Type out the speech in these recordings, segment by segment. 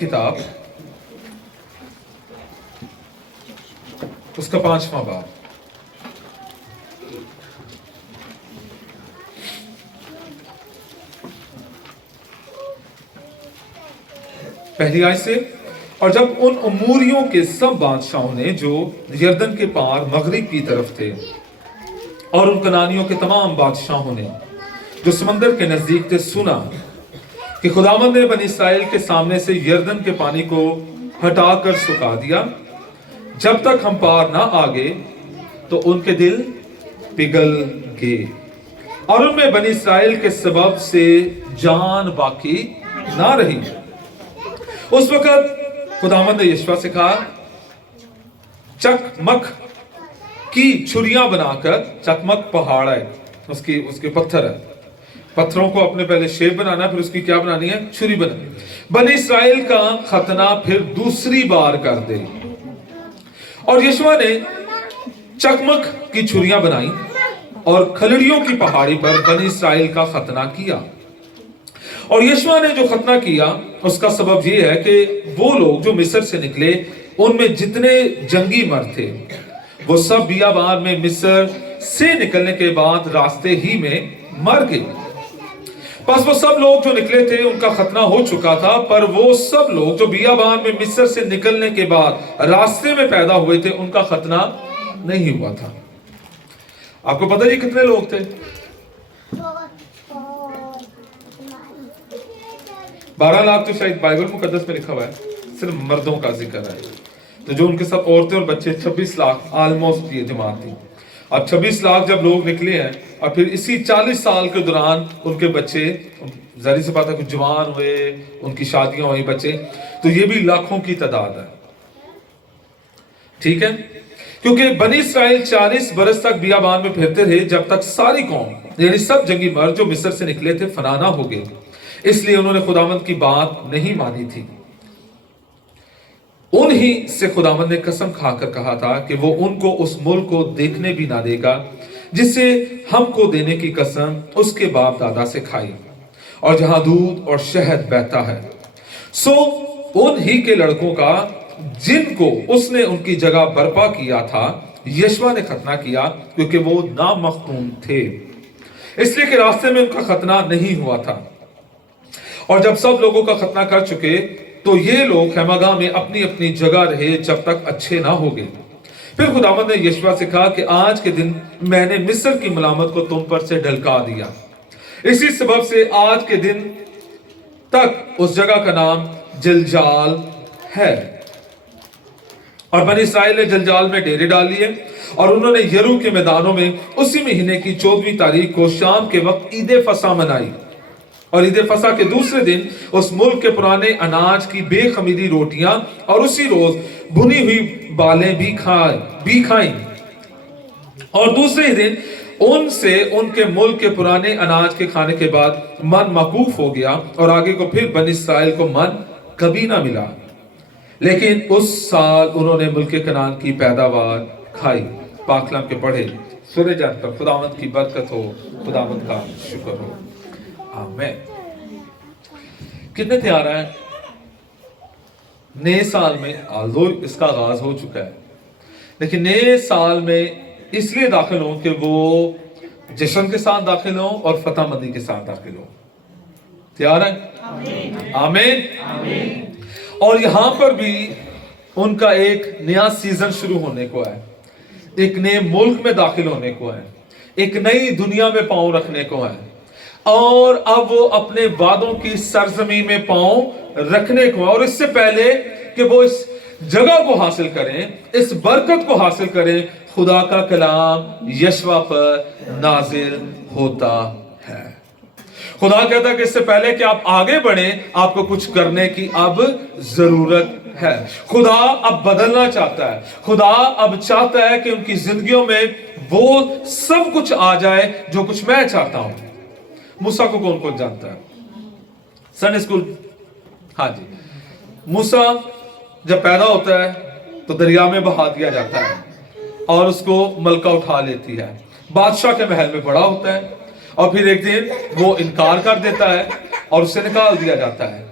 کتاب اس کا 5واں باب. پہلی آیت سے، اور جب ان اموریوں کے سب بادشاہوں نے جو یردن کے پار مغرب کی طرف تھے اور ان کنانیوں کے تمام بادشاہوں نے جو سمندر کے نزدیک تھے سنا کہ خداوند نے بنی اسرائیل کے سامنے سے یردن کے پانی کو ہٹا کر سکھا دیا جب تک ہم پار نہ آگے، تو ان کے دل پگھل گئے اور ان میں بنی اسرائیل کے سبب سے جان باقی نہ رہی. اس وقت خداوند نے یشوع سے کہا، چکمک کی چھریاں بنا کر، چکمک پہاڑ ہے، اس کے پتھر ہے، پتھروں کو اپنے پہلے شیپ بنانا، پھر اس کی کیا بنانی ہے؟ چھری بنانی. بنی اسرائیل کا ختنہ پھر دوسری بار کر دے. اور یشوع نے چکمک کی چھریاں بنائی اور کھلڑیوں کی پہاڑی پر بنی اسرائیل کا ختنہ کیا. اور یشوع نے جو ختنہ کیا اس کا سبب یہ ہے کہ وہ لوگ جو مصر سے نکلے ان میں جتنے جنگی مرد تھے وہ سب بیابان میں مصر سے نکلنے کے بعد راستے ہی میں مر گئے. پس وہ سب لوگ جو نکلے تھے ان کا ختنہ ہو چکا تھا، پر وہ سب لوگ جو بیابان میں مصر سے نکلنے کے بعد راستے میں پیدا ہوئے تھے ان کا ختنہ نہیں ہوا تھا. آپ کو پتہ یہ کتنے لوگ تھے؟ 12 لاکھ تو شاید بائبل مقدس میں لکھا ہوا ہے، صرف مردوں کا ذکر ہے. تو جو ان کے ساتھ عورتیں اور بچے 26 لاکھ آلموسٹ یہ جماعت تھی. اب 26 لاکھ جب لوگ نکلے ہیں اور پھر اسی 40 سال کے دوران ان کے بچے ظاہر سی بات ہے کچھ جوان ہوئے، ان کی شادیاں ہوئی، بچے، تو یہ بھی لاکھوں کی تعداد ہے. ٹھیک ہے، کیونکہ بنی اسرائیل 40 برس تک بیابان میں پھرتے رہے جب تک ساری قوم یعنی سب جنگی مرد جو مصر سے نکلے تھے فنا نہ ہو گئے. اس لیے انہوں نے خداوند کی بات نہیں مانی تھی. انہی سے خداوند نے قسم کھا کر کہا تھا کہ وہ ان کو اس ملک کو دیکھنے بھی نہ دے گا جسے ہم کو دینے کی قسم اس کے باپ دادا سے کھائی، اور جہاں دودھ اور شہد بہتا ہے. سو انہی کے لڑکوں کا جن کو اس نے ان کی جگہ برپا کیا تھا یشوع نے ختنہ کیا، کیونکہ وہ نامختون تھے، اس لیے کہ راستے میں ان کا ختنہ نہیں ہوا تھا. اور جب سب لوگوں کا ختنہ کر چکے تو یہ لوگ خیمہ گاہ میں اپنی اپنی جگہ رہے جب تک اچھے نہ ہو گئے. پھر خداوند نے یشوع سے کہا کہ آج کے دن میں نے مصر کی ملامت کو تم پر سے ڈھلکا دیا. اسی سبب سے آج کے دن تک اس جگہ کا نام جلجال ہے. اور بنی اسرائیل نے جلجال میں ڈیرے ڈال لیے، اور انہوں نے یرو کے میدانوں میں اسی مہینے کی 14ویں تاریخ کو شام کے وقت عید فصح منائی. اور عید فصح کے دوسرے دن اس ملک کے پرانے اناج کی بے خمیری روٹیاں اور اسی روز بھنی ہوئی بالیں بھی کھائیں. اور دوسرے دن ان سے ان کے ملک کے پرانے اناج کے کھانے کے بعد من موقوف ہو گیا، اور آگے کو پھر بنی اسرائیل کو من کبھی نہ ملا. لیکن اس سال انہوں نے ملک کنعان کی پیداوار کھائی. پاک کلام کے پڑھے سورہ جان پر خداوند کی برکت ہو، خداوند کا شکر ہو. آمین. کتنے تیار ہیں نئے سال میں؟ آلدو اس کا آغاز ہو چکا ہے، لیکن نئے سال میں اس لیے داخل ہوں کہ وہ جشن کے ساتھ داخل ہوں اور فتح مندی کے ساتھ داخل ہوں. تیار ہیں؟ آمین. اور یہاں پر بھی ان کا ایک نیا سیزن شروع ہونے کو ہے، ایک نئے ملک میں داخل ہونے کو ہے، ایک نئی دنیا میں پاؤں رکھنے کو ہے، اور اب وہ اپنے وعدوں کی سرزمین میں پاؤں رکھنے کو ہے. اور اس سے پہلے کہ وہ اس جگہ کو حاصل کریں، اس برکت کو حاصل کریں، خدا کا کلام یشوع پر نازل ہوتا ہے. خدا کہتا ہے کہ اس سے پہلے کہ آپ آگے بڑھیں آپ کو کچھ کرنے کی اب ضرورت ہے. خدا اب بدلنا چاہتا ہے. خدا اب چاہتا ہے کہ ان کی زندگیوں میں وہ سب کچھ آ جائے جو کچھ میں چاہتا ہوں. موسیٰ کو کون کون جانتا ہے؟ Sunday school. ہاں جی. موسیٰ جب پیدا ہوتا ہے تو دریا میں بہا دیا جاتا ہے اور اس کو ملکہ اٹھا لیتی ہے. بادشاہ کے محل میں بڑا ہوتا ہے، اور پھر ایک دن وہ انکار کر دیتا ہے اور اسے نکال دیا جاتا ہے.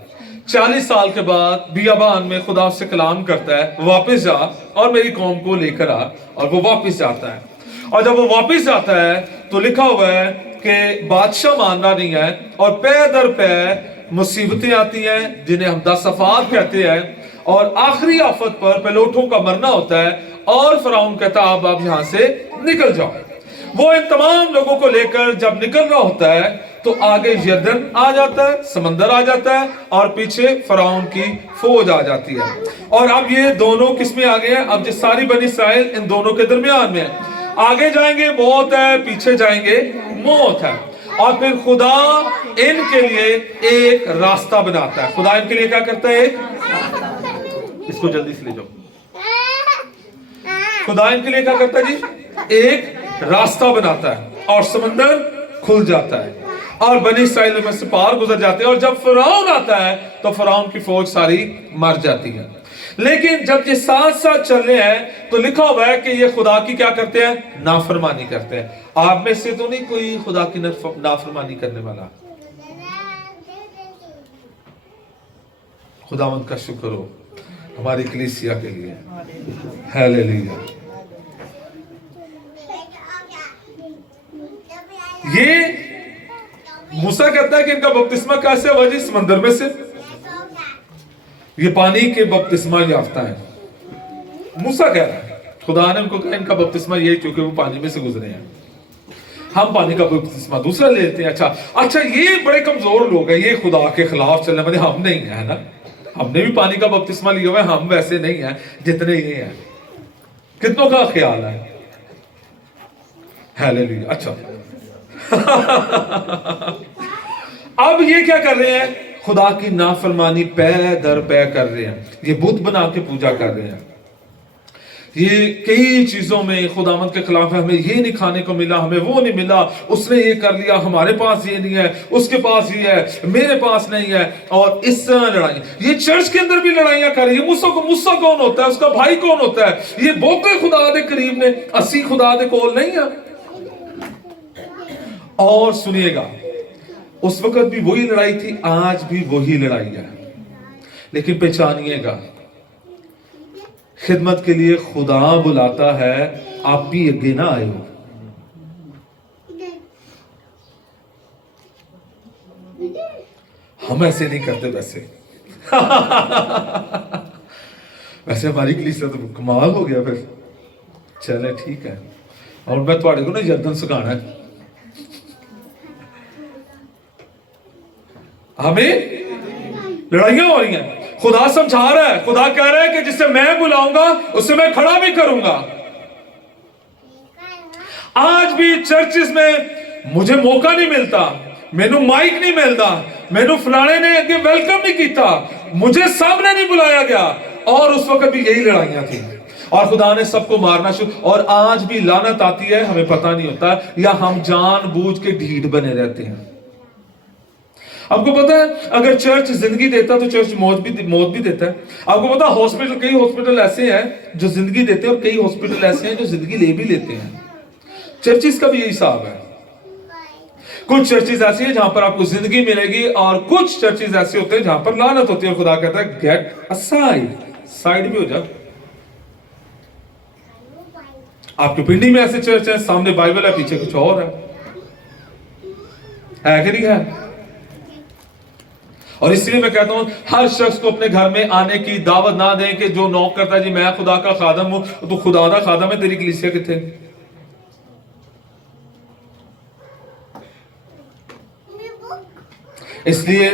40 साल के बाद बियाबान में खुदा उससे कलाम करता है, वापस जा और मेरी कौम को लेकर आ, और वो वापस जाता है। और जब वो वापस जाता है तो लिखा हुआ है कि बादशाह मान रहा नहीं है और पै दर पै मुसीबतें आती हैं जिन्हें हम दस्तफात कहते हैं, और आखिरी आफत पर पेलोठों का मरना होता है और फराउन कहता है अब यहाँ से निकल जाओ। वो इन तमाम लोगों को लेकर जब निकल रहा होता है तो आगे यरदन आ जाता है, समंदर आ जाता है, और पीछे फराउन की फौज आ जाती है। और अब ये दोनों किस में आ गए हैं? अब जो सारी बनी इसराइल इन दोनों के दरमियान में है। आगे जाएंगे मौत है, पीछे जाएंगे मौत है। और फिर खुदा इनके लिए एक रास्ता बनाता है। खुदा इनके लिए क्या करता है? इसको जल्दी से ले जाओ। खुदा इनके लिए क्या करता है जी? एक रास्ता बनाता है और समंदर खुल जाता है और बनी इसराइल में से पार गुजर जाते हैं। और जब फिरौन आता है तो फिरौन की फौज सारी मर जाती है। लेकिन जब ये साथ साथ चल रहे हैं तो लिखा हुआ है कि ये खुदा की क्या करते हैं? नाफरमानी करते हैं। आप में से तो नहीं कोई खुदा की नाफरमानी करने वाला? खुदावंद का शुक्र हो हमारी कलीसिया के लिए। हालेलुया। ये मूसा कहता है कि इनका बपतिस्मा कैसे हुआ जी? समंदर में से। ये पानी के बपतिस्मा याफ्ता है। मूसा कह रहा है, खुदा ने उनको कहा इनका बपतिस्मा ये क्योंकि वो पानी में से गुजरे हैं। हम पानी का बपतिस्मा दूसरा ले लेते हैं। अच्छा ये बड़े कमजोर लोग हैं, ये खुदा के खिलाफ चलने वाले हम नहीं है ना। हमने भी पानी का बपतिस्मा लिया हुआ है, हम वैसे नहीं है जितने ये हैं। कितनों का ख्याल है? हालेलुया। अच्छा अब ये क्या कर रहे हैं? खुदा की नाफरमानी पै दर पै कर रहे हैं। ये बुत बना के पूजा कर रहे हैं। ये कई चीजों में खुदावंद के खिलाफ है। हमें ये नहीं खाने को मिला, हमें वो नहीं मिला, उसने ये कर लिया, हमारे पास ये नहीं है, उसके पास ये है, मेरे पास नहीं है। और इस तरह लड़ाई, ये चर्च के अंदर भी लड़ाइयां कर रही है। मूसा कौन होता है? उसका भाई कौन होता है? ये बहुते खुदा दे करीब ने, असी खुदा दे कोल नहीं है। और सुनिएगा, उस वक्त भी वही लड़ाई थी, आज भी वही लड़ाई है। लेकिन पहचानिएगा, खिदमत के लिए खुदा बुलाता है, आप भी अगे ना आए हो। हम ऐसे नहीं करते वैसे। वैसे हमारी कलीसिया तो कमाल हो गया फिर। चले ठीक है। और मैं थोड़े को ना यरदन सिखाना है। हमें लड़ाइयां हो रही हैं, खुदा समझा रहा है। खुदा कह रहा है कि जिसे मैं बुलाऊंगा उससे मैं खड़ा भी करूंगा। आज भी चर्चिस में मुझे मौका नहीं मिलता, मैनू माइक नहीं मिलता, मैनू फलाने ने अगे वेलकम नहीं किया, मुझे सामने नहीं बुलाया गया। और उस वक्त भी यही लड़ाइयां थी और खुदा ने सबको मारना शुरू। और आज भी लानत आती है, हमें पता नहीं होता, या हम जानबूझ के ढीठ बने रहते हैं। आपको पता है अगर चर्च जिंदगी देता तो चर्च मौत भी देता है। आपको पता हॉस्पिटल, कई हॉस्पिटल ऐसे हैं जो जिंदगी देते हैं और कई हॉस्पिटल ऐसे हैं जो जिंदगी ले भी लेते हैं। चर्चिस का भी यही हिसाब है। कुछ चर्चिस ऐसी है जहां पर आपको जिंदगी मिलेगी और कुछ चर्चिस ऐसे होते हैं जहां पर लानत होती है। खुदा कहता है गेट असाइड, साइड भी हो जा। आपकी पिंडी में ऐसे चर्च है, सामने बाइबल है, पीछे कुछ और है कि नहीं है? और इसलिए मैं कहता हूं हर शख्स को अपने घर में आने की दावत ना दें कि जो नॉक करता है जी मैं खुदा का खादम हूं, तो खुदा का खादम है, तेरी कलीसिया किथे? इसलिए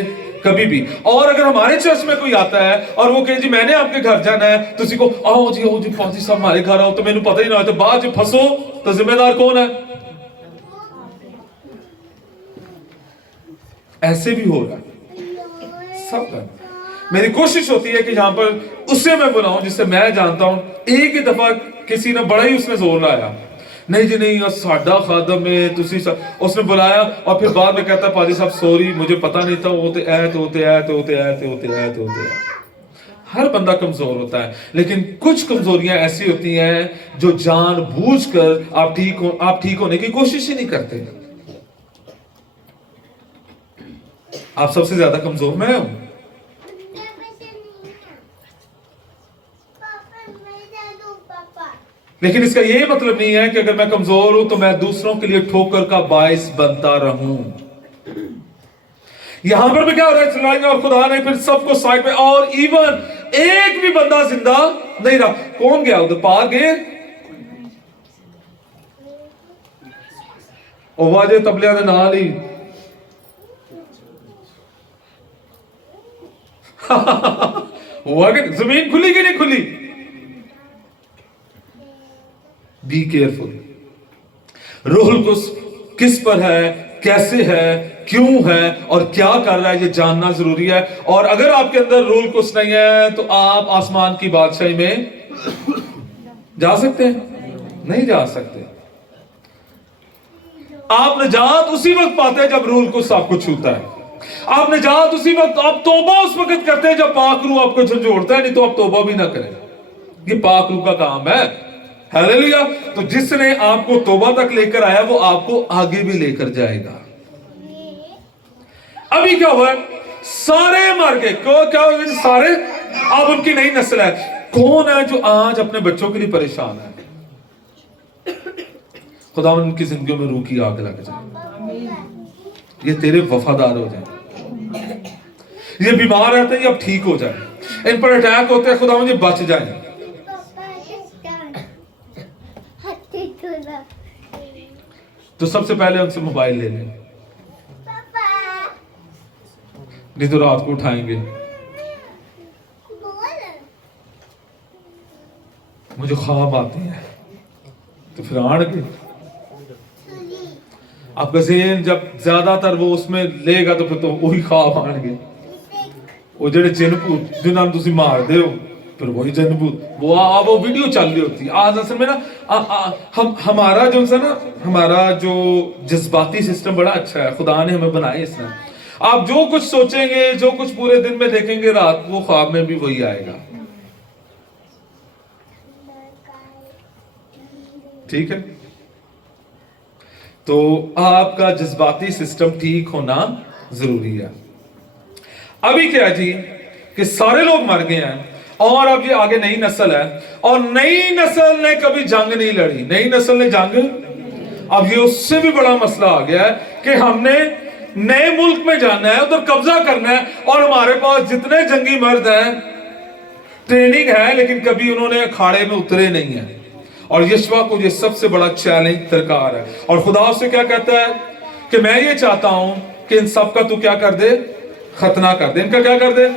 कभी भी, और अगर हमारे चर्च में कोई आता है और वो कहे जी मैंने आपके घर जाना है, तो किसी को आओ जी पाजी साहब हमारे घर आओ, तो मैंने पता ही ना हो तो बाद जो फंसो तो जिम्मेदार कौन है? ऐसे भी हो रहा है सब। मेरी कोशिश होती है कि जहां पर उससे मैं बुलाऊं जिससे मैं जानता हूं। एक ही दफा किसी ने बड़ा ही उसने जोर लाया, नहीं जी नहीं साडा खादम है, उसने बुलाया और फिर बाद में कहता पाजी साहब सॉरी मुझे पता नहीं था, होते हर बंदा कमजोर होता है, लेकिन कुछ कमजोरियां ऐसी होती हैं जो जानबूझकर आप ठीक होने की कोशिश ही नहीं करते। आप सबसे ज्यादा कमजोर मैं हूं, लेकिन इसका ये मतलब नहीं है कि अगर मैं कमजोर हूं तो मैं दूसरों के लिए ठोकर का बायस बनता रहूं। यहां पर भी क्या हो रहा है, चिल्लाएंगे और खुदा ने फिर सबको साइड पे, और इवन एक भी बंदा जिंदा नहीं रहा। कौन गया उधर, पार गए वाजे तबलिया ने नाल ही हुआ कि जमीन खुली कि नहीं खुली। Be careful. रूहुल कुद्स किस पर है, कैसे है, क्यों है और क्या कर रहा है, ये जानना जरूरी है। और अगर आपके अंदर रूहुल कुद्स नहीं है तो आप आसमान की बादशाही में जा सकते हैं? नहीं जा सकते। आप निजात उसी वक्त पाते हैं जब रूहुल कुद्स आपको छूता है। आप निजात उसी वक्त, आप तौबा उस वक्त करते हैं जब पाक रूह आपको झंझोड़ता है, नहीं तो आप तौबा भी ना करें। ये पाक रूह का काम है। हालेलुया। तो जिसने आपको तौबा तक लेकर आया वो आपको आगे भी लेकर जाएगा। अभी क्या हुआ, सारे मर गए। क्या हो गया, सारे। अब उनकी नई नस्ल है। कौन है जो आज अपने बच्चों के लिए परेशान है? खुदा उनकी जिंदगी में रूह की आग लग जाए, ये तेरे वफादार हो जाए। ये बीमार रहते हैं, ये अब ठीक हो जाए। इन पर अटैक होते हैं, खुदा मुझे बच जाए। तो सबसे पहले उनसे मोबाइल ले लें, नहीं तो रात को उठाएंगे, मुझे ख्वाब आते हैं। तो फिर आड़ के आपका ज़हन जब ज्यादातर वो उसमें लेगा तो फिर तो वही ख्वाब आएंगे। वो जेडे चिन्ह जिन्होंने तुम मार दे हो, फिर वही जनभूत वो वीडियो चल रही होती है। आज असल में ना हमारा जो है ना, हमारा जो जज्बाती सिस्टम बड़ा अच्छा है, खुदा ने हमें बनाया इसमें। आप जो कुछ सोचेंगे, जो कुछ पूरे दिन में देखेंगे, रात को ख्वाब में भी वही आएगा। ठीक है, तो आपका जज्बाती सिस्टम ठीक होना जरूरी है। अभी क्या जी कि सारे लोग मर गए हैं और अब ये आगे नई नस्ल है, और नई नस्ल ने कभी जंग नहीं लड़ी। नई नस्ल ने जंग, अब ये उससे भी बड़ा मसला आ गया है कि हमने नए मुल्क में जाना है, उधर कब्जा करना है, और हमारे पास जितने जंगी मर्द हैं ट्रेनिंग है, लेकिन कभी उन्होंने अखाड़े में उतरे नहीं है। और यशवा को ये सबसे बड़ा चैलेंज दरकार है। और खुदा उससे क्या कहता है कि मैं ये चाहता हूं कि इन सब का तू क्या कर दे, खतना कर दे। इनका क्या कर दे,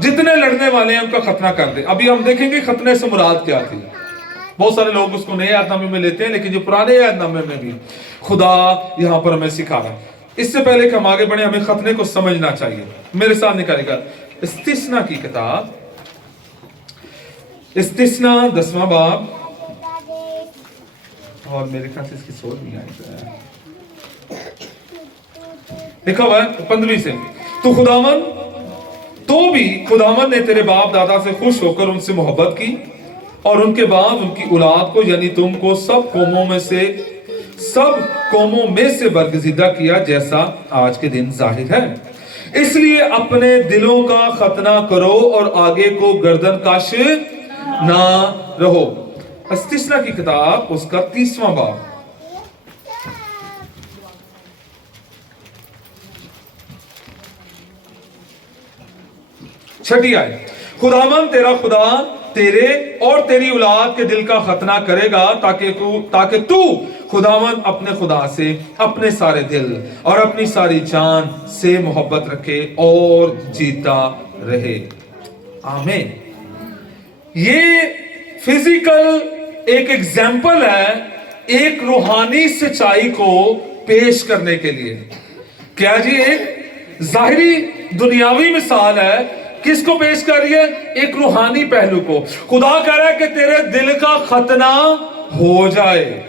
जितने लड़ने वाले हैं उनका खतना कर दे। अभी हम देखेंगे खतने से मुराद क्या थी। बहुत सारे लोग उसको नए यादनामे में लेते हैं, लेकिन जो पुराने यादनामे में भी खुदा यहां पर हमें सिखा रहा है। इससे पहले कि हम आगे बढ़े, हमें खतने को समझना चाहिए। मेरे साथ निकालेगा इस्तिस्ना की किताब, इस्तिस्ना 10वां बाब, और मेरे ख्याल से इसकी सोच नहीं आई, लिखा हुआ है 15वीं से। तो भी खुदावन ने तेरे बाप दादा से खुश होकर उनसे मोहब्बत की, और उनके बाद उनकी औलाद को यानी तुमको सब कौमों में से बरगजीदा किया, जैसा आज के दिन जाहिर है। इसलिए अपने दिलों का खतना करो और आगे को गर्दन कश ना रहो। इस्तिस्ना की किताब उसका 30वां बाब, छठी आयत। खुदावन तेरा खुदा तेरे और तेरी औलाद के दिल का खतना करेगा, ताकि तू खुदावन अपने खुदा से अपने सारे दिल और अपनी सारी जान से मोहब्बत रखे और जीता रहे। आमीन। ये फिजिकल एक एग्जाम्पल है एक रूहानी सच्चाई को पेश करने के लिए। क्या जी, एक जाहिरी दुनियावी मिसाल है। किसको पेश कर रही है? एक रूहानी पहलू को। खुदा कह रहा है कि तेरे दिल का खतना हो जाए।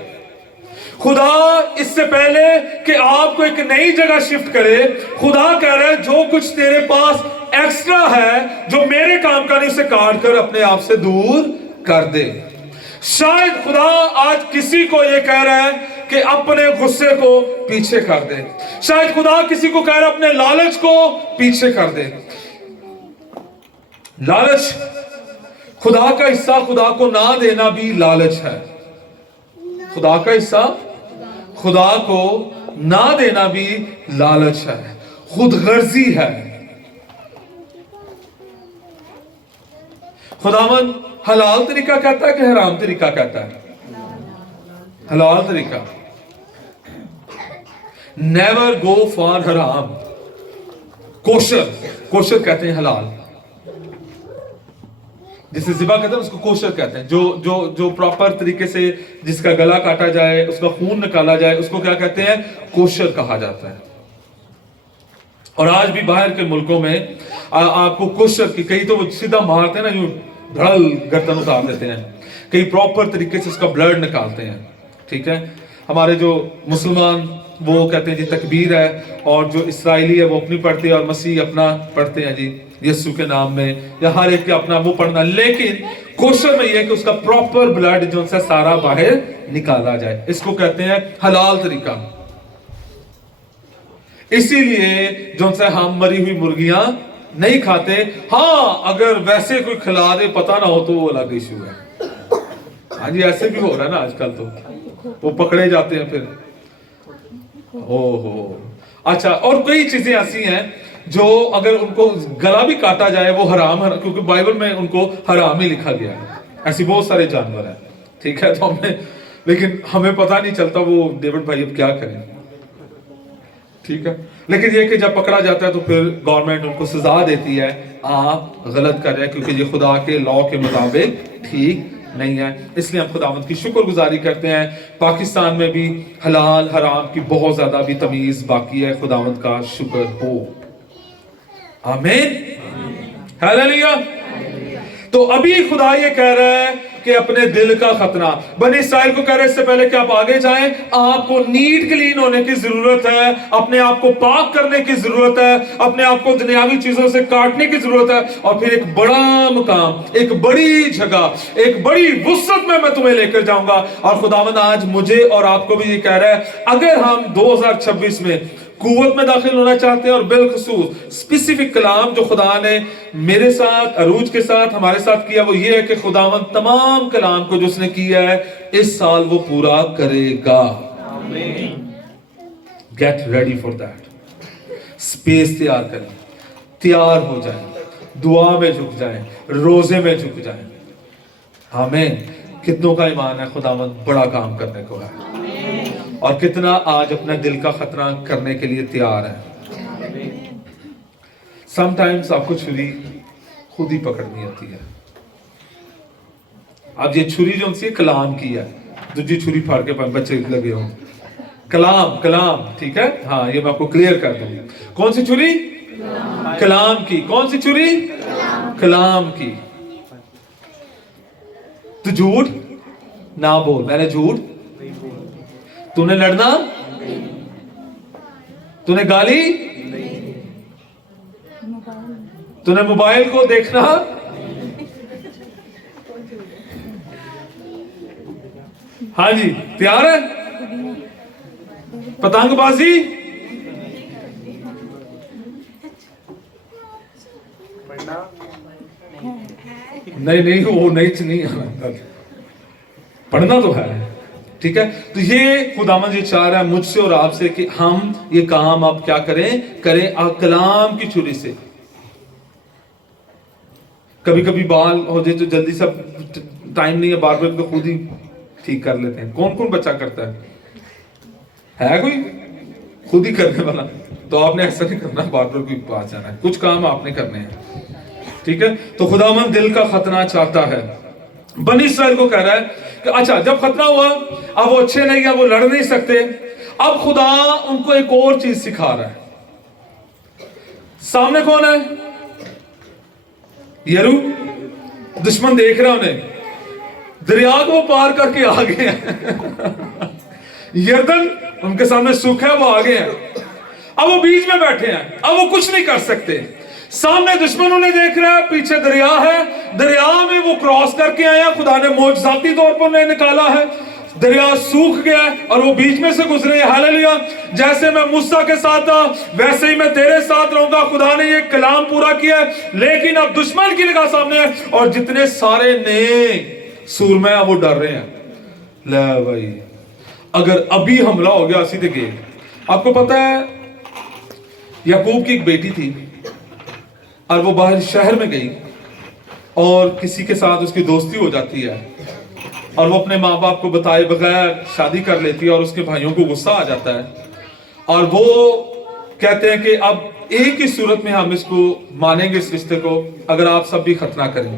खुदा इससे पहले कि आपको एक नई जगह शिफ्ट करे, खुदा कह रहा है जो कुछ तेरे पास एक्स्ट्रा है, जो मेरे काम का नहीं, उसे काट कर अपने आप से दूर कर दे। शायद खुदा आज किसी को यह कह रहा है कि अपने गुस्से को पीछे कर दे। शायद खुदा किसी को कह रहा है अपने लालच को पीछे कर दे। लालच खुदा का हिस्सा, खुदा को ना देना भी लालच है। खुदा का हिस्सा खुदा को ना देना भी लालच है, खुदगर्जी है। खुदावन हलाल तरीका कहता है कि हराम तरीका कहता है? हलाल तरीका। नेवर गो फॉर हराम। कोशर, कोशर कहते हैं हलाल, जिसे ज़िबा कहते हैं उसको कोशर कहते हैं। जो प्रॉपर तरीके से जिसका गला काटा जाए, उसका खून निकाला जाए, उसको क्या कहते हैं? कोशर कहा जाता है। और आज भी बाहर के मुल्कों में आपको कोशर की, कई तो वो सीधा मारते हैं ना, यूं धड़ल गर्दन उतार देते हैं, कई प्रॉपर तरीके से उसका ब्लड निकालते हैं। ठीक है, हमारे जो मुसलमान वो कहते हैं जी तकबीर है, और जो इसराइली है वो अपनी पढ़ते हैं और मसीह अपना पढ़ते हैं जी यीशु के नाम में, या हर एक के अपना वो पढ़ना। लेकिन कोशर में ये है कि उसका प्रॉपर ब्लड जो उनसे सारा बाहर निकाला जाए, इसको कहते हैं हलाल तरीका। इसीलिए जो उनसे हम मरी हुई मुर्गियां नहीं खाते। हाँ, अगर वैसे कोई खिला दे पता ना हो तो वो अलग इशू है। हाँ जी, ऐसे भी हो रहा है ना आजकल, तो वो पकड़े जाते हैं फिर। ओहो, अच्छा, और कई चीजें ऐसी हैं जो अगर उनको गला भी काटा जाए वो हराम है, क्योंकि बाइबल में उनको हराम ही लिखा गया है। ऐसी बहुत सारे जानवर हैं, ठीक है, तो हमें, लेकिन हमें पता नहीं चलता वो डेविड भाई अब क्या करें। ठीक है, लेकिन ये कि जब पकड़ा जाता है तो फिर गवर्नमेंट उनको सजा देती है, आप गलत कर रहे हैं, क्योंकि ये खुदा के लॉ के मुताबिक ठीक नहीं है। इसलिए हम खुदावंद की शुक्रगुजारी करते हैं। पाकिस्तान में भी हलाल हराम की बहुत ज्यादा भी तमीज बाकी है। खुदावंद का शुक्र हो। आमीन, हालेलुया। तो अभी खुदा ये कह रहा है कि अपने दिल का खतना, बनी इस्राएल को कह रहे इससे पहले कि आप आगे जाएं, आपको नीट क्लीन होने की जरूरत है, अपने आप को पाक करने की जरूरत है, अपने आप को दुनियावी चीजों से काटने की जरूरत है, और फिर एक बड़ा मुकाम, एक बड़ी जगह, एक बड़ी वुसअत में मैं तुम्हें लेकर जाऊंगा। और खुदावंद आज मुझे और आपको भी ये कह रहा है, अगर हम 2026 में कुव्वत में दाखिल होना चाहते हैं, और बिलखसूस स्पेसिफिक कलाम जो खुदा ने मेरे साथ, अरूज के साथ, हमारे साथ किया, वो ये है कि खुदावंद तमाम कलाम को जो उसने किया है इस साल वो पूरा करेगा। Get ready for that. Space तैयार करें, तैयार हो जाए, दुआ में झुक जाए, रोजे में झुक जाए। आमीन। कितनों का ईमान है खुदावंद बड़ा काम करने को है, और कितना आज अपने दिल का खतरा करने के लिए तैयार है। समटाइम्स आपको छुरी खुद ही पकड़नी होती है। अब ये छुरी जो उनसे कलाम की है, दूसरी छुरी फाड़ के बच्चे लगे हों, कलाम कलाम, ठीक है, हाँ, ये मैं आपको क्लियर कर दूं। कौन सी छुरी? कलाम की। कौन सी छुरी? कलाम की। तू झूठ ना बोल। मैंने झूठ? तूने लड़ना? तूने गाली? तूने मोबाइल को देखना? हाँ जी, तैयार है? पतंगबाजी? नहीं नहीं, वो नहीं पढ़ना तो है, ठीक है। तो ये खुदावंद ये चाह रहा है मुझसे और आपसे कि हम ये काम आप क्या करें कलाम की छुरी से। कभी कभी बाल हो जाए तो जल्दी सब टाइम नहीं है, बार बार तो खुद ही ठीक कर लेते हैं। कौन कौन बच्चा करता है कोई खुद ही करने वाला? तो आपने ऐसा नहीं करना, बार बार कोई पास जाना है, कुछ काम आपने करने हैं, ठीक है। तो खुदावंद दिल का खतना चाहता है। बनी इस्राएल को कह रहा है कि अच्छा, जब खतना हुआ, अब वो अच्छे नहीं है, वो लड़ नहीं सकते, अब खुदा उनको एक और चीज सिखा रहा है। सामने कौन है? यरू। दुश्मन देख रहा है उन्हें, दरिया को वो पार करके आ गए हैं। यरदन उनके सामने सूखा है, वो आ गए हैं, अब वो बीच में बैठे हैं, अब वो कुछ नहीं कर सकते। सामने दुश्मन उन्हें देख रहा है, पीछे दरिया है, दरिया में वो क्रॉस करके आया, खुदा ने मौजज़ाती तौर पर उन्हें निकाला है, दरिया सूख गया और वो बीच में से गुजरे। हालेलुया। जैसे मैं मूसा के साथ था वैसे ही मैं तेरे साथ रहूंगा। खुदा ने ये कलाम पूरा किया है, लेकिन अब दुश्मन की निगाह सामने है, और जितने सारे नए सूरमे वो डर रहे हैं। ले भाई, अगर अभी हमला हो गया सीधे गए। आपको पता है याकूब की एक बेटी थी और वो बाहर शहर में गई और किसी के साथ उसकी दोस्ती हो जाती है और वो अपने माँ बाप को बताए बगैर शादी कर लेती है और उसके भाइयों को गुस्सा आ जाता है और वो कहते हैं कि अब एक ही सूरत में हम इसको मानेंगे इस रिश्ते को अगर आप सब भी खतना करें।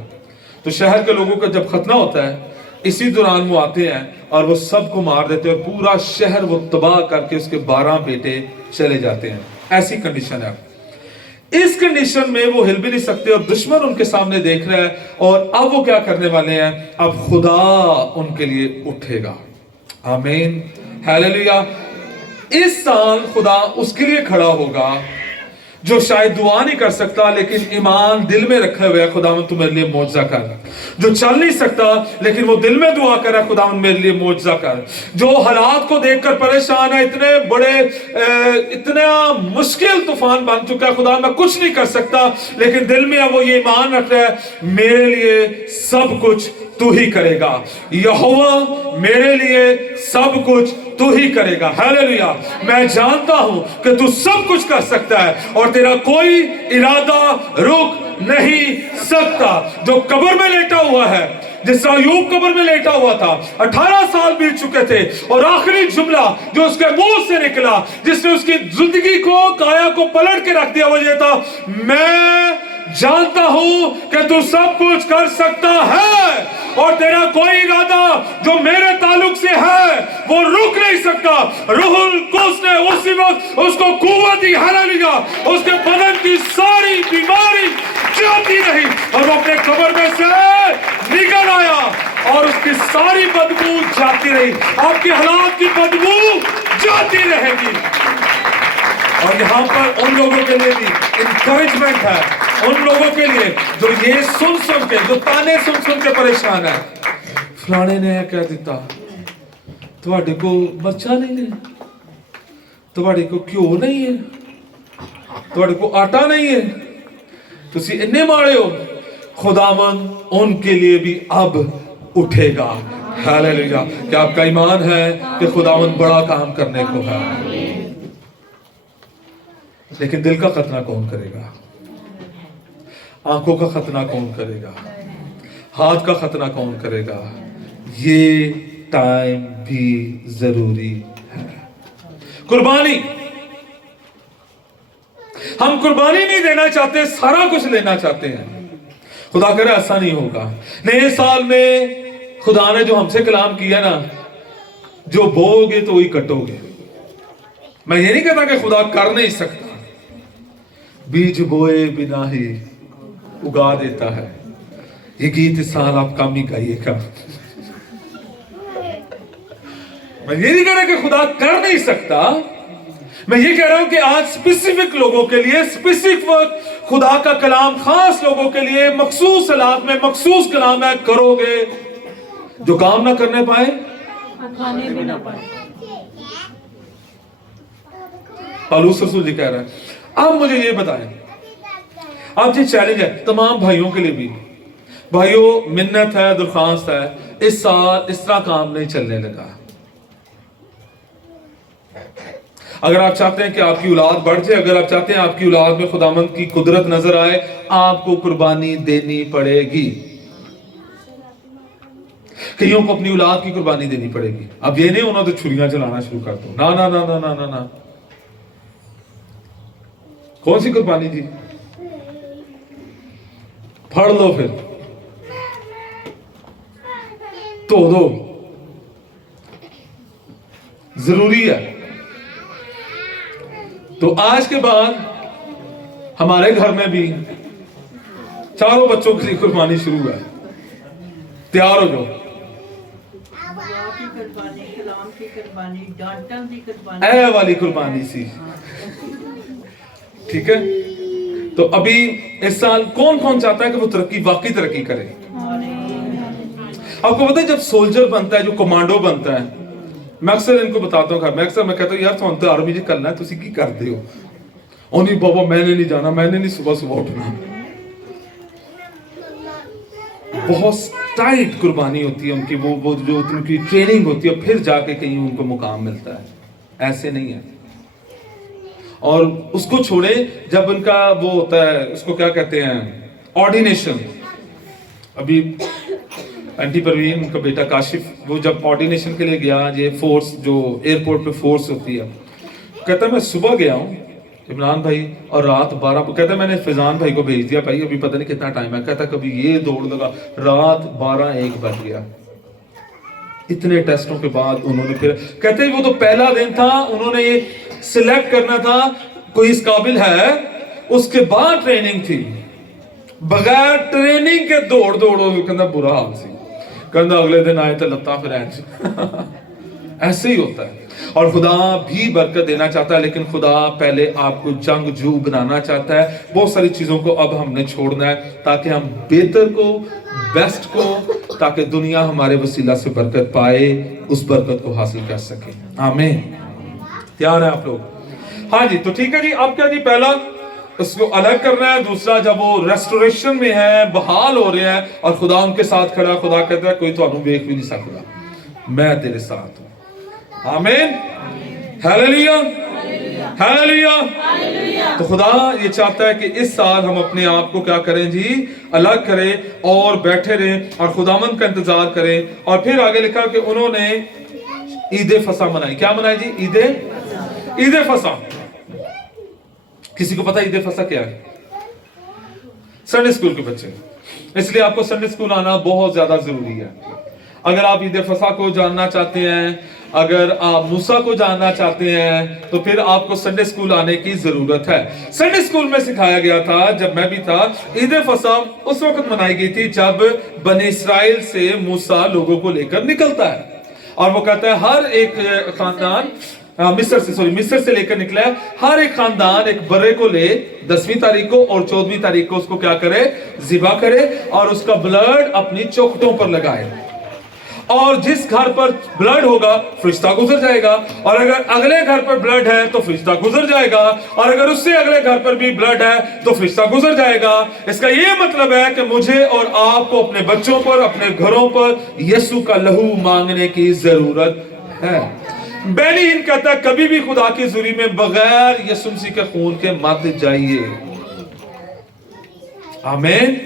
तो शहर के लोगों का जब खतना होता है इसी दौरान वो आते हैं और वो सबको मार देते हैं और पूरा शहर वो तबाह करके उसके 12 बेटे चले जाते हैं। ऐसी कंडीशन है। इस कंडीशन में वो हिल भी नहीं सकते और दुश्मन उनके सामने देख रहा है और अब वो क्या करने वाले हैं, अब खुदा उनके लिए उठेगा। आमीन, हालेलुया। इस साल खुदा उसके लिए खड़ा होगा जो शायद दुआ नहीं कर सकता लेकिन ईमान दिल में रखे हुए, खुदा तू मेरे लिए मौजज़ा कर। जो चल नहीं सकता लेकिन वो दिल में दुआ कर, खुदा मेरे लिए मौजज़ा कर। जो हालात को देखकर परेशान है, इतने बड़े इतना मुश्किल तूफान बन चुका है, खुदा मैं कुछ नहीं कर सकता, लेकिन दिल में वो ये ईमान रख रहा है मेरे लिए सब कुछ तू ही करेगा। यहोवा मेरे लिए सब कुछ तू ही करेगा। हालेलुया। मैं जानता हूं कि तू सब कुछ कर सकता है और तेरा कोई इरादा रुक नहीं सकता। जो कब्र में लेटा हुआ है, जिस अय्यूब कब्र में लेटा हुआ था, 18 साल बीत चुके थे और आखिरी जुमला जो उसके मुंह से निकला, जिसने उसकी जिंदगी को काया को पलट के रख दिया, वो ये था, मैं जानता हूं कि तू सब कुछ कर सकता है और तेरा कोई इरादा जो मेरे ताल्लुक से है वो रुक नहीं सकता। रूहुल कुद्स ने उसी वक्त उसको कुव्वत दी। हालेलुया। उसके बदन की सारी बीमारी जाती रही और वो अपने कब्र में से निकल आया और उसकी सारी बदबू जाती रही। आपके हालात की बदबू जाती रहेगी। और यहाँ पर उन लोगों के लिए भी इंकरेजमेंट है, उन लोगों के लिए जो ये सुन के, जो ताने सुन के परेशान है, फलाने ने कह दिता तुहाडे को मर्चा नहीं है, तुहाडे को घ्यो नहीं है, तुहाडे को आटा नहीं है, तुसी इन्ने माड़े हो। खुदावन उनके लिए भी अब उठेगा। हालेलुया। क्या आपका ईमान है कि खुदावन बड़ा काम करने को है? लेकिन दिल का खतना कौन करेगा? आंखों का खतना कौन करेगा? हाथ का खतना कौन करेगा? ये टाइम भी जरूरी है। कुर्बानी, हम कुर्बानी नहीं देना चाहते, सारा कुछ लेना चाहते हैं। खुदा करे ऐसा नहीं होगा। नए साल में खुदा ने जो हमसे कलाम किया ना, जो बोओगे तो वही कटोगे। मैं ये नहीं कहता कि खुदा कर नहीं सकता, बीज बोए बिना ही उगा देता है। ये गीत इस साल आप कम ही गाइएगा। मैं ये नहीं कह रहा कि खुदा कर नहीं सकता, मैं ये कह रहा हूं कि आज स्पेसिफिक लोगों के लिए, स्पेसिफिक वक्त खुदा का कलाम खास लोगों के लिए मखसूस हालात में मखसूस कलाम है। करोगे जो काम ना करने पाए खाने भी ना पाए। पौलुस रसूल जी कह रहा है। अब मुझे ये बताएं, अब ये चैलेंज है तमाम भाइयों के लिए भी। भाइयों, मिन्नत है, दरख्वास्त है, इस साल इस तरह काम नहीं चलने लगा। अगर आप चाहते हैं कि आपकी औलाद बढ़ जाए, अगर आप चाहते हैं आपकी औलाद में खुदावंद की कुदरत नजर आए, आपको कुर्बानी देनी पड़ेगी। कईयों को अपनी औलाद की कुर्बानी देनी पड़ेगी। अब ये नहीं होना तो छुरियां चलाना शुरू कर दो, ना ना ना ना ना ना ना। कौन सी कुर्बानी थी? फाड़ लो, फिर तो दो, जरूरी है। तो आज के बाद हमारे घर में भी चारों बच्चों के लिए कुर्बानी शुरू है। तैयार हो जाओ। ऐ वाली कुर्बानी सी, ठीक है? तो अभी इस साल कौन कौन चाहता है कि वो तरक्की, वाकई तरक्की करे? आपको पता है जब सोल्जर बनता है, जो कमांडो बनता है, मैं अक्सर इनको बताता हूँ, मैं कहता हूँ यार तुम तो आर्मी च करना है, तुसी की करते हो? ओ नहीं बाबा मैंने नहीं जाना, मैंने नहीं सुबह सुबह उठना। बहुत टाइट कुर्बानी होती है उनकी, वो जो उनकी ट्रेनिंग होती है, फिर जाके कहीं उनको मुकाम मिलता है। ऐसे नहीं है। और उसको छोड़े, जब उनका वो होता है, उसको क्या कहते हैं, ऑर्डिनेशन। अभी आंटी परवीन, उनका बेटा काशिफ, वो जब ऑर्डिनेशन के लिए गया, ये फोर्स जो एयरपोर्ट पे फोर्स होती है, कहता मैं सुबह गया हूँ इमरान भाई, और रात 12, कहता मैंने फैजान भाई को भेज दिया, भाई अभी पता नहीं कितना टाइम है, कहता कभी ये दौड़ लगा, रात 12-1 बज गया। इतने टेस्टों के बाद उन्होंने फिर, कहते वो तो पहला दिन था, उन्होंने ये सिलेक्ट करना था कोई इस काबिल है, उसके बाद ट्रेनिंग थी, बगैर ट्रेनिंग के दौड़ कहता बुरा हाल सी, कहता अगले दिन आए तो लत्ता फिर ऐसे ही होता है। और खुदा भी बरकत देना चाहता है, लेकिन खुदा पहले आपको जंगजू बनाना चाहता है। बहुत सारी चीजों को अब हमने छोड़ना है, ताकि हम बेहतर को, बेस्ट को, ताकि दुनिया हमारे वसीला से बरकत पाए, उस बरकत को हासिल कर सके। आमीन। तैयार है आप लोग? हाँ जी, तो ठीक है जी। अब क्या जी, पहला उसको अलग करना है, दूसरा जब वो रेस्टोरेशन में है, बहाल हो रहे हैं और खुदा उनके साथ खड़ा, खुदा कहता है कोई तो देख भी नहीं सकता, मैं तेरे साथ हूं। आमीन, हालेलुया, हालेलुया। तो खुदा ये चाहता है कि इस साल हम अपने आप को क्या करें जी, अलग करें और बैठे रहें और खुदावंद का इंतजार करें। और फिर आगे लिखा कि उन्होंने ईद फसा मनाई। क्या मनाई जी? ईद फसा। किसी को पता ईद फसा क्या है? संडे स्कूल के बच्चे, इसलिए आपको संडे स्कूल आना बहुत ज्यादा जरूरी है। अगर आप ईद फसा को जानना चाहते हैं, अगर आप मूसा को जानना चाहते हैं, तो फिर आपको संडे स्कूल आने की जरूरत है। संडे स्कूल में सिखाया गया था, जब मैं भी था, ईद फसा उस वक्त मनाई गई थी जब बनी इस्राइल से मूसा लोगों को लेकर निकलता है, और वो कहता है हर एक खानदान मिस्र से लेकर निकला है, हर एक खानदान एक बर्रे को ले 10वीं तारीख को और 14वीं तारीख को उसको क्या करे, ज़िबा करे और उसका ब्लड अपनी चौखटों पर लगाए। और जिस घर पर ब्लड होगा फरिश्ता गुजर जाएगा, और अगर अगले घर पर ब्लड है तो फरिश्ता गुजर जाएगा, और अगर उससे अगले घर पर भी ब्लड है तो फरिश्ता गुजर जाएगा। इसका यह मतलब है कि मुझे और आपको अपने बच्चों पर, अपने घरों पर यीशु का लहू मांगने की जरूरत है। बेनी हिंद कहता है कभी भी खुदा की हुजूरी में बगैर यीशु मसीह के खून के मत जाइए। आमीन,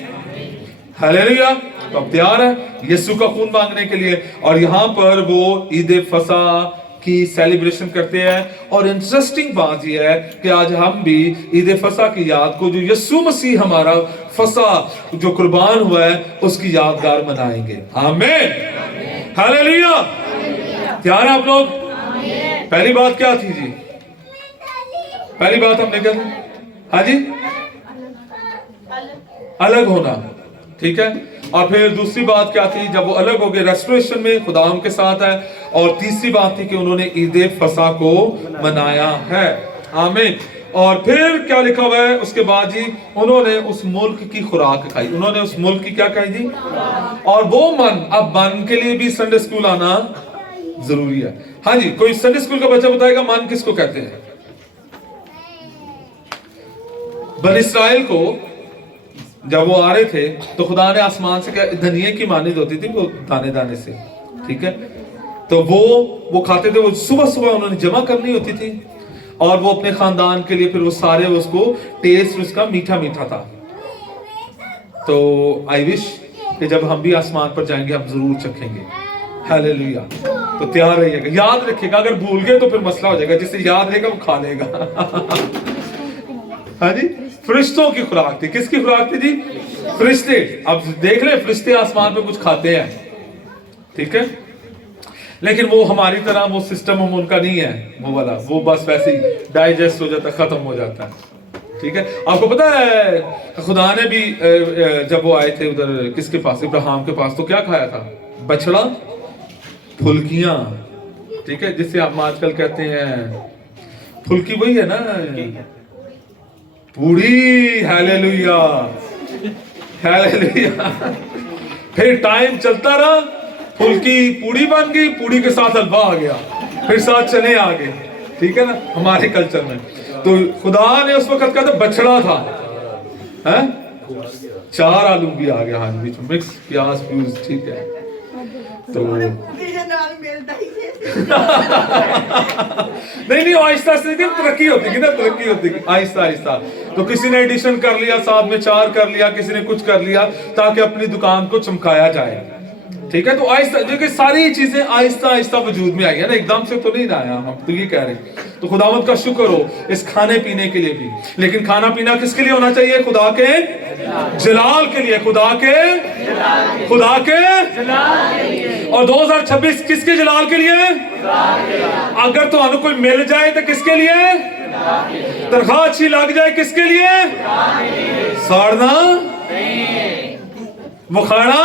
हालेलुया। तो अब तैयार है यीशु का खून मांगने के लिए, और यहां पर वो ईद फसा की सेलिब्रेशन करते हैं। और इंटरेस्टिंग बात यह है कि आज हम भी ईद फसा की याद को, जो यीशु मसीह हमारा फसा जो कुर्बान हुआ है, उसकी यादगार मनाएंगे। आमीन, हालेलुया। तैयार है आप लोग? पहली बात क्या थी जी? पहली बात हमने क्या थी? हाँ जी, अलग होना, ठीक है। और फिर दूसरी बात क्या थी? जब वो अलग हो गए रेस्टोरेशन में, खुदा उनके साथ है। और तीसरी बात थी कि उन्होंने ईद फसा को मनाया है। आमीन। और फिर क्या लिखा हुआ है उसके बाद जी? उन्होंने उस मुल्क की खुराक खाई। उन्होंने उस मुल्क की क्या खाई जी? और वो मन, अब मन के लिए भी संडे स्कूल आना जरूरी है। हाँ जी, कोई संडे स्कूल का बच्चा बताएगा मन किसको कहते हैं? बनी इस्राइल को जब वो आ रहे थे तो खुदा ने आसमान से क्या, धनिये की मानिद होती थी वो दाने दाने से, ठीक है, तो वो खाते थे। वो सुबह सुबह उन्होंने जमा करनी होती थी, और वो अपने खानदान के लिए फिर वो सारे उसको टेस्ट उसका मीठा मीठा था। तो आई विश कि जब हम भी आसमान पर जाएंगे हम जरूर चखेंगे। हालेलुया। तो तैयार रहिएगा, याद रखिएगा, अगर भूल गए तो फिर मसला हो जाएगा, जिससे याद रहेगा वो खा लेगा। हाँ जी, फरिश्तों की खुराक थी। किसकी खुराक थी जी? फरिश्ते। अब देख ले, फरिश्ते आसमान पे कुछ खाते हैं, ठीक है, लेकिन वो हमारी तरह वो सिस्टम हम उनका नहीं है, वो वाला, वो बस वैसे ही डाइजेस्ट हो जाता है, खत्म हो जाता है, ठीक है। आपको पता है खुदा ने भी जब वो आए थे उधर किसके पास, इब्राहिम के पास, तो क्या खाया था? बछड़ा, फुल्कियां, ठीक है, जिससे हम आजकल कहते हैं फुल्की, वही है ना, पूरी। Hallelujah, hallelujah. फिर टाइम चलता रहा, फुल्की पूरी बन गई, पूरी के साथ हलवा आ गया, फिर साथ चने आ गए, ठीक है ना, हमारे कल्चर में। तो खुदा ने उस वक्त कहा था बछड़ा था, है? 4 आलू भी आ गया, हाँ जी, बीच में मिक्स प्याज फ्यूज, ठीक है। तो नहीं आहिस्ता से तरक्की होती है ना, तरक्की होती है आहिस्ता आहिस्ता। तो किसी ने एडिशन कर लिया, साथ में 4 कर लिया, किसी ने कुछ कर लिया, ताकि अपनी दुकान को चमकाया जाए, ठीक है। तो आहिस्ता, देखिए सारी चीजें आहिस्ता आहिस्ता वजूद में आई है ना, एकदम से तो नहीं आया, हम तो ये कह रहे हैं। तो खुदावंद का शुक्र हो इस खाने पीने के लिए भी, लेकिन खाना पीना किसके लिए होना चाहिए? खुदा के जलाल के लिए, खुदा के और 2026 किसके जलाल के लिए? अगर तो कोई मिल जाए तो किसके लिए? तनख्वाह अच्छी लग जाए किसके लिए? साड़ना मुखाना,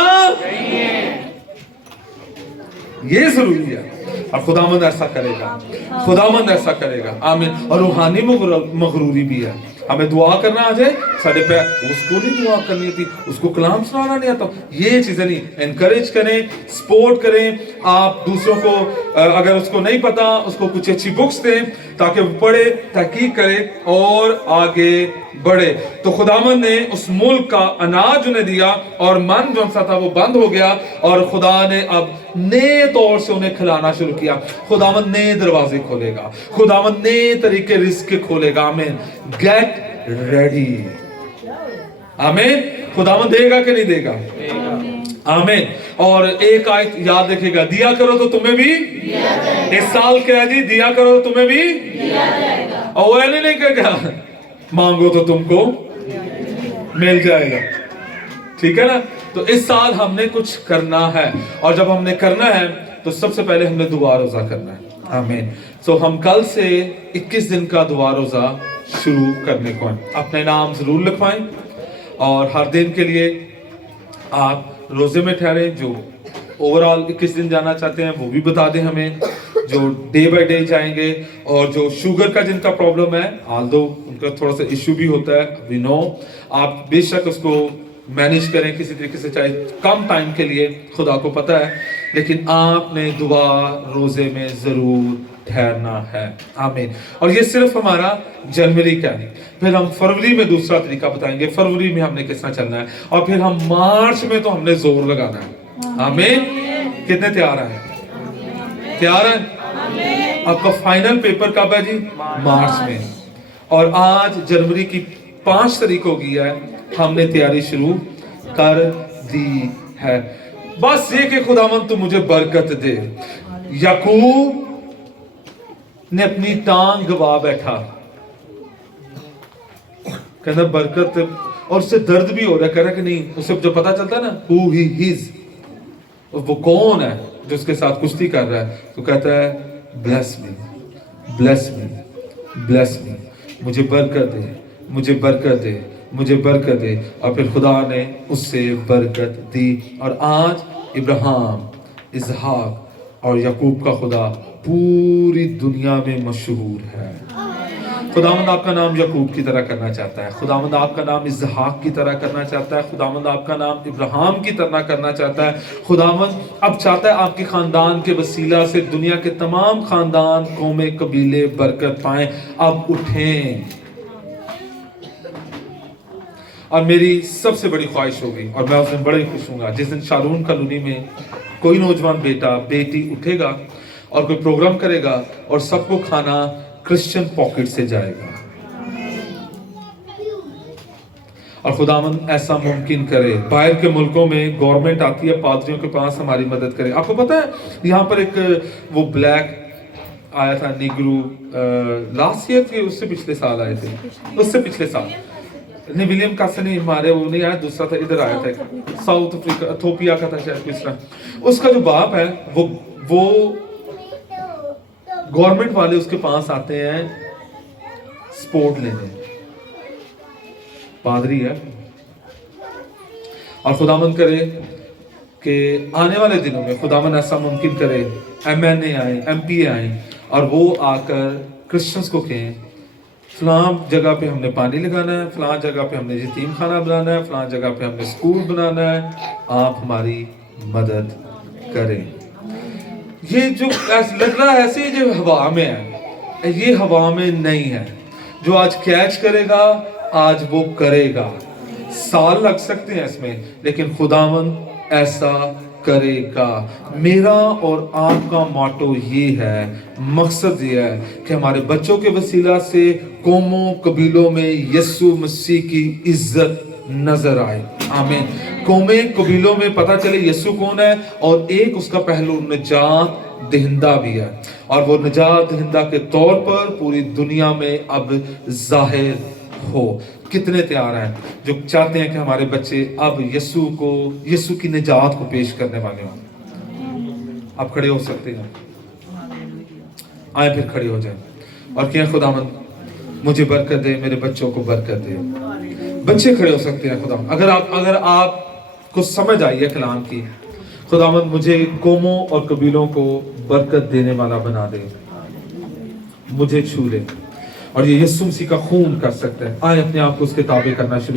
ये जरूरी है। और खुदावंद ऐसा करेगा, खुदावंद ऐसा करेगा, आमीन। और रूहानी मगरूरी भी है। हमें दुआ करना आ जाए, साढ़े पे उसको नहीं दुआ करनी थी, उसको कलाम सुनाना नहीं आता, ये चीजें नहीं। एनकरेज करें, सपोर्ट करें, आप दूसरों को अगर उसको नहीं पता उसको कुछ अच्छी बुक्स दें ताकि वो पढ़े, तहकीक करे और आगे बढ़े। तो खुदावंद ने उस मुल्क का अनाज उन्हें दिया और मन जो सा था वो बंद हो गया, और खुदा ने अब नए तौर से उन्हें खिलाना शुरू किया। खुदावंद नए दरवाजे खोलेगा, खुदावंद नए तरीके रिस्क खोलेगा, आमीन। गेट रेडी, आमीन। खुदावंद देगा कि नहीं देगा? आमीन। और एक आयत याद रखिएगा, दिया करो तो तुम्हें भी इस साल क्या है जी? दिया करो तो तुम्हें भी और वो नहीं कहेगा मांगो तो तुमको मिल जाएगा, ठीक है ना। तो इस साल हमने कुछ करना है, और जब हमने करना है तो सबसे पहले हमने दुआ रोजा करना है, आमीन। तो हम कल से 21 दिन का दुआ रोजा शुरू करने को हैं। अपने नाम जरूर लिखवाएं, और हर दिन के लिए आप रोजे में ठहरे। जो ओवरऑल 21 दिन जाना चाहते हैं वो भी बता दें हमें, जो डे बाय डे जाएंगे। और जो शुगर का जिनका प्रॉब्लम है, आल्दो उनका थोड़ा सा इश्यू भी होता है, वी नो, आप बेशक उसको मैनेज करें किसी तरीके से, चाहे कम टाइम के लिए, खुदा को पता है, लेकिन आपने दुआ रोजे में जरूर ठहरना है, आमीन। और ये सिर्फ हमारा जनवरी का नहीं, फिर हम फरवरी में दूसरा तरीका बताएंगे, फरवरी में हमने किस तरह चलना है, और फिर हम मार्च में तो हमने जोर लगाना है, आमीन। कितने तैयार हैं? तैयार हैं? आपका फाइनल पेपर कब है जी? मार्च में। और आज जनवरी की 5 तारीख हो गई है, हमने तैयारी शुरू कर दी है। बस ये कि खुदावंद तू मुझे बरकत दे। याकूब ने अपनी टांग गवा बैठा, कहना बरकत, और उससे दर्द भी हो रहा है, कह रहा कि नहीं, उसे जो पता चलता है ना हु ही इज, वो कौन है जो उसके साथ कुश्ती कर रहा है, तो कहता है bless me, bless me, bless me, मुझे बरकत दे, मुझे बरकत दे, मुझे बरकत दे। और फिर खुदा ने उससे बरकत दी, और आज इब्राहिम, इसहाक और याकूब का खुदा पूरी दुनिया में मशहूर है। खुदावंद आपका नाम याकूब की तरह करना चाहता है, खुदावंद आपका नाम इसहाक की तरह करना चाहता है, खुदावंद आपका नाम इब्राहिम की तरह करना चाहता है। खुदावंद अब चाहता है आपके खानदान के वसीला से दुनिया के तमाम खानदान, कौमें, कबीले बरकत पाएं। अब उठें, और मेरी सबसे बड़ी ख्वाहिश होगी, और मैं उस दिन बड़ा ही खुश हूँगा, जिस दिन शारून कॉलोनी में कोई नौजवान बेटा बेटी उठेगा और कोई प्रोग्राम करेगा और सबको खाना क्रिश्चियन पॉकेट से जाएगा। और खुदावंद ऐसा मुमकिन करे। बाहर के मुल्कों में गवर्नमेंट आती है पादरियों के पास हमारी मदद करे। आपको पता है यहाँ पर एक वो ब्लैक आया था, निगरू, लास्ट ईयर के उससे पिछले साल आए थे, उससे पिछले साल नहीं, विलियम कासे नहीं मारे, वो नहीं आया, दूसरा था, इधर आया था, साउथ अफ्रीका, इथोपिया का था शायद पिछला। उसका जो बाप है वो गवर्नमेंट वाले उसके पास आते हैं सपोर्ट लेने, पादरी है। और खुदावंद करे कि आने वाले दिनों में खुदावंद ऐसा मुमकिन करे, MNA आए, MP आए, और वो आकर क्रिश्चियंस को कहें फलां जगह पे हमने पानी लगाना है, फलां जगह पे हमने यतीम खाना बनाना है, फलां जगह पे हमने स्कूल बनाना है, आप हमारी मदद करें। ये जो लग रहा है ऐसे जो हवा में है, ये हवा में नहीं है। जो आज कैच करेगा आज वो करेगा। साल लग सकते हैं इसमें, लेकिन खुदावंद ऐसा करेगा। मेरा और आपका मोटो ये है, मकसद ये है कि हमारे बच्चों के वसीला से कौमों कबीलों में यीशु मसीह की इज्जत नजर आए। आमीन। कौमें कबीलों में पता चले यीशु कौन है, और एक उसका पहलू निजात दहिंदा भी है, और वो निजात दहिंदा के तौर पर पूरी दुनिया में अब जाहिर हो। कितने तैयार हैं जो चाहते हैं कि हमारे बच्चे अब यीशु की निजात को पेश करने वाले हों। आप खड़े हो सकते हैं, आए फिर खड़े हो जाएं और कहें खुदावंद मुझे बरकत दे, मेरे बच्चों को बरकत दे। बच्चे खड़े हो सकते हैं। खुदा अगर आपको समझ आई है कलाम की, खुदावंद मुझे कौमों और कबीलों को बरकत देने वाला बना दे, मुझे छू ले, और ये यीशु मसीह का खून कर सकता है। आए अपने आप को उसके ताबे करना शुरू